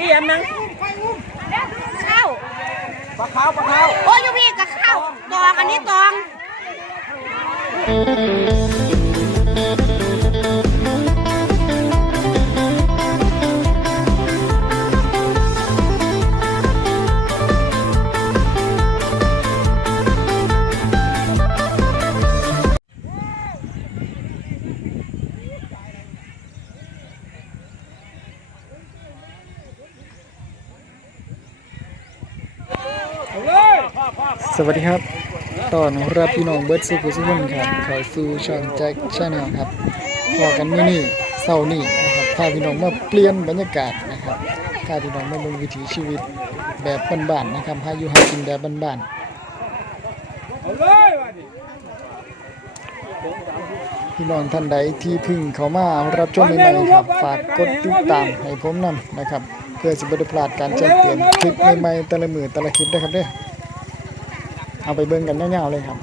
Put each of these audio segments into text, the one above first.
พี่แอมนังเข้าปลาขาวปลาขาวโอ้ยอยู่พี่กับเข้าตองอันนี้ตอง สวัสดีครับ ตอนรับพี่น้องเบิร์ดสุขุสุนครับเขาสู่ช่องแจ็คชาแนลครับพอกันมื้อนี้เสาร์นี้นะครับพาพี่น้องมาเปลี่ยนบรรยากาศนะครับพาพี่น้องมาเบิ่งวิถีชีวิตแบบบ้านๆนะครับพาอยู่หากินแบบบ้านๆพี่น้องท่านใดที่พึ่งเขามารับชมใหม่ๆครับ ฝากกดติดตามให้ผมนำนะครับ เพื่อสิบ่ได้พลาดการแจ้งเตือนคลิปใหม่ๆแต่ละมือแต่ละคลิปนะครับเด้อ เอาไปเบิ่งกันยาวๆเลยครับ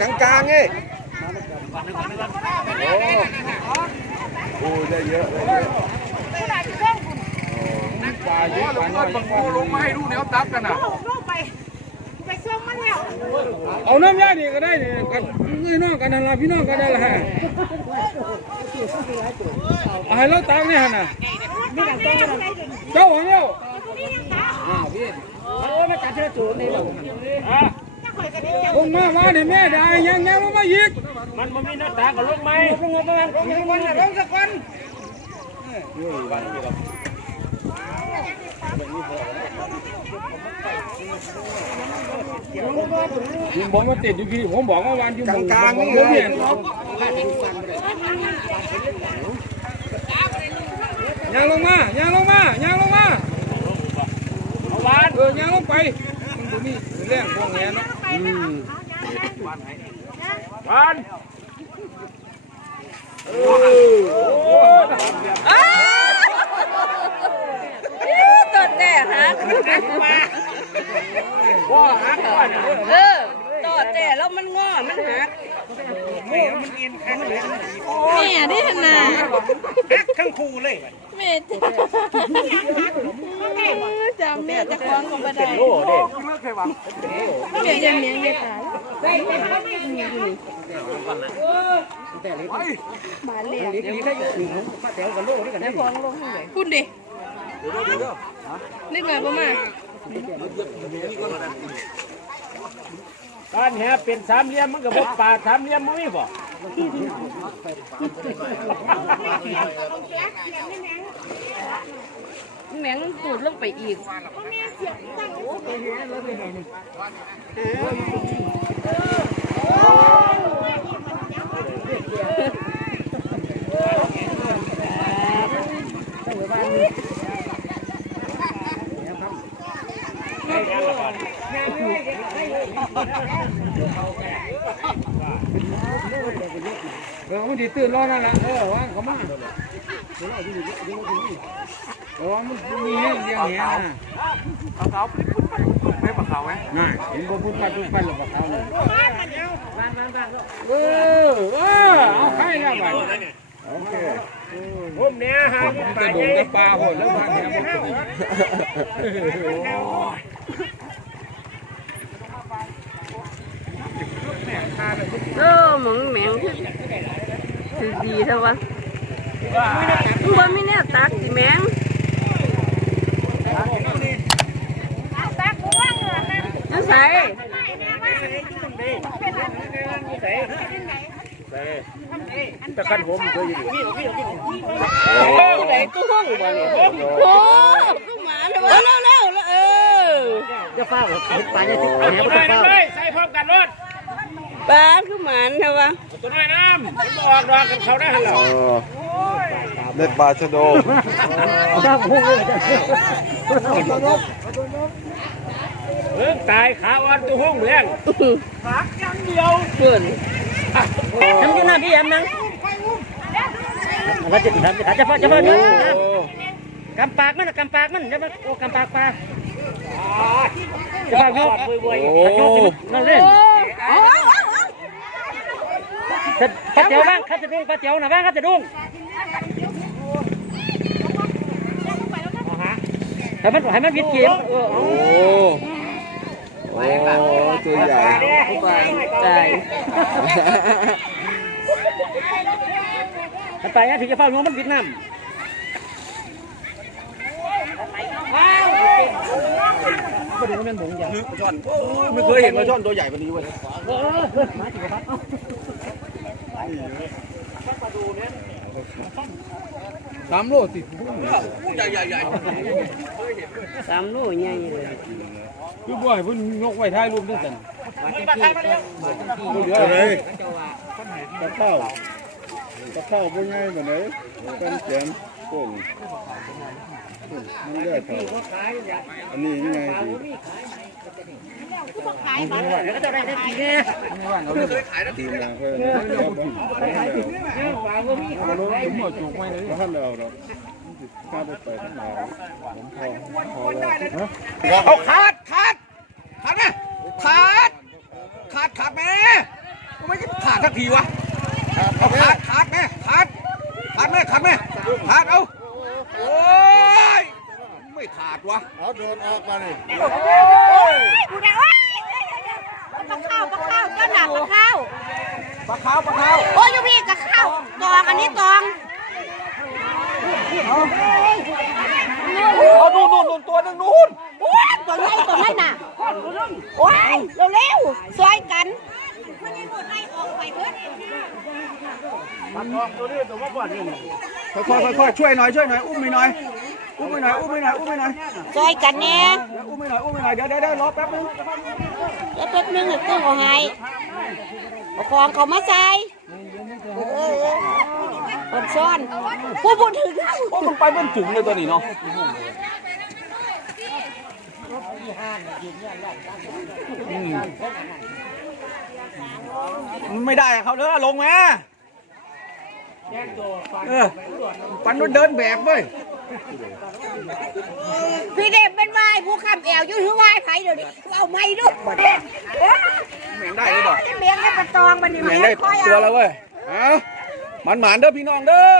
กลางกลางไงโอ้โหได้เยอะได้เยอะปลาเยอะลาน้อยบางมาให้ดูแนวตับกันน่ะ ไปไปส่งมันแล้วเอาน้ำยาดีก็ได้นี่กันพี่น้องกันนั่นละพี่น้องกันนั่นละฮะเอาให้เราตามนี่ฮะน่ะเจ้าของเราลงมาว่าเนี่ยแม่ได้ยังยังมาอีกมันมันมีหน้าตากับลูกไหมลงมาลงสักวันลงสักวัน ยิงบอลมาติดอยู่พี่ผมบอกว่าวันที่กลางกลางๆนี่นี่เลเลยยยางลงมายางลงมายางลงมาเอาวานเออยางลงไปมันดูนี่เรื่องพวกนี้เนาะวานตั วแต่ฮักว่าฮักว่าน่ะเออตัวแต่แล้วมันงอมันหักแม่มันเอ็นข้างเลยแม่ได้ขนาดข้างคูเลยแม่จำแม่จะคล้องกับบันไดแม่ยังเมียงเด็กตายบานเลี้ยงได้คล้องลงข้างไหนคุณดิ นึกมาประมาการแหเป็นสามเหลี่ยมมันก็บ่ป่าสามเหลี่ยมมันมีบ่แมงมันตูดลงไปอีกเเออมันสิตื่นรอนั่นแหละเออว่าเขามาโอ้มันมีเรื่องเดียวเนี่ยนะเขาไม่ปลาขาวไหมน่ะเห็นบ่พูดปัดพูดปัดหรอกบ่เขาเลยเออเออเอาใครแล้วบัดโอเคผมเนี่ยฮะผมไปดูกับปลาหมดแล้วทางเนี้ยบ่ถึงเออหมองแมงคือ ดีเท่าวะมึงบ่มีแนวตักสิแมงนั่นใส่ต่คันผมเคยอยู่ใส่ตู้ห้องบ่เนี่ยโอ้กูหมาเลยวะเร็วเร็วเออจะเฝ้าปลาจะติดแหนบ่จะเฝ้าใส่พร้อมกันรถบ้านกูหมาเท่าวะ ตัวน้อยน้ำมันออกดอกกันเขาได้หั่นเหรอเออได้ปลาชะโดเออตายขาอ่อนตัวห้องแรงขายังเดียวเพื่อนทำอยู่หน้าพี่แอมนังเราจะทำจะจะจะเพิ่มกำปากมันกำปากมันจะมาโอ้กำปากปลาจะพาโยกนั่นเล่น ปลาเจียวบ้างข้าจะดุ้งปลาเจียวนะบ้างข้าจะดุ้งให้มันให้มันวิดเกมเออโอ้โอ้ตัวใหญ่ใจไปนะถึงจะเฝ้าโยมมันวิดน้ำไม่เคยเห็นปลาช่อนตัวใหญ่แบบนี้เว้ย สามโลติดสามโลใหญ่เลยคือบ่อยพุ่นยกไว้ท้ายรูปจังซั่นเดี๋ยวเลยกระเป๋ากระเป๋าเป็นไงแบบไหนเป็นเสียง โป่งมันเลือดเขาอันนี้ยังไงดีแล้วก็จะได้ได้กินเนี่ยทีมงานเพื่อนท่านเราเราข้าไปเปิดหนเราผมพอพอแล้วเอาขาดขาดขาดไหมขาดขาดขาดไหมไม่ขาดสักทีวะเอาขาดขาดไหมขาดขาดไหมขาดไหม ขาดเอาโอ้ยไม่ขาดวะเอาโดนออกมาเลยกูได้โอ๊ยปลาข้าวปลาข้าวเจ้าหนาปลาข้าวปลาขาวปลาขาวโอ้ยอยู่พี่กับข้าวตองอันนี้ตองเอานู่นนู่นนู่นตัวหนึงนู่น โอ้ยตัวใหญ่ตัวนั้นน่ะโอ้ยเร็วๆซอยกัน ค่อยๆค่อยๆช่วยหน่อยช่วยหน่อยอุ้มไปหน่อยอุ้มไปหน่อยอุ้มไปหน่อยอุ้มไปหน่อยซอยกันแน่เดี๋ยวอุ้มไปหน่อยอุ้มไปหน่อยเดี๋ยวเดี๋ยวเดี๋ยวรอแป๊บนึงแล้วแป๊บนึงเดี๋ยวกุ้งเอาให้เอาของเขามาใส่เออเออคนซ่อนผู้บุญถึงแล้วโอ้มันไปมันจุ๋มเลยตัวนี้เนาะอืมมันไม่ได้อะเขาเด้อลงมา เออปันมันเดินแบบเว้ยพี่เด็กเป็นวายผู้คำแอวอยุ่ถือวายไผ่เดี๋ยวนี้เอาไม้ด้วยแม่งได้เลยบอกเลี้ยงให้ปลาตองมันนี่แม่งแม่ได้ค่อยตัวเอาแล้วเว้ยเอามันหมานเด้อพี่น้องเด้อ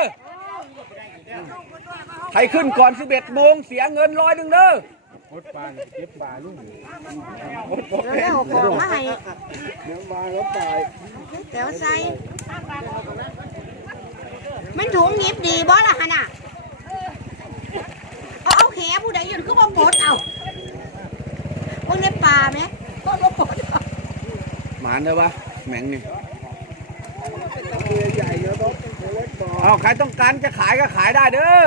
ใครขึ้นก่อน 11โมงเสียเงินร้อยหนึ่งเด้อหดปลาเก็บปลาลุงแล้วเอาของมาให้เนื้อมาแล้วตายเดี๋ยวใส่ มันถุงหยิบดีบ่ล่ะฮะน่ะเอาเอาแขผู้ใดอยู่คือบ่ปลดเอาพวกนี้ปลาไหมก็บ่ปลดเอาหมานเด้อวะแมงนี่เอาใครต้องการจะขายก็ขายได้เด้อ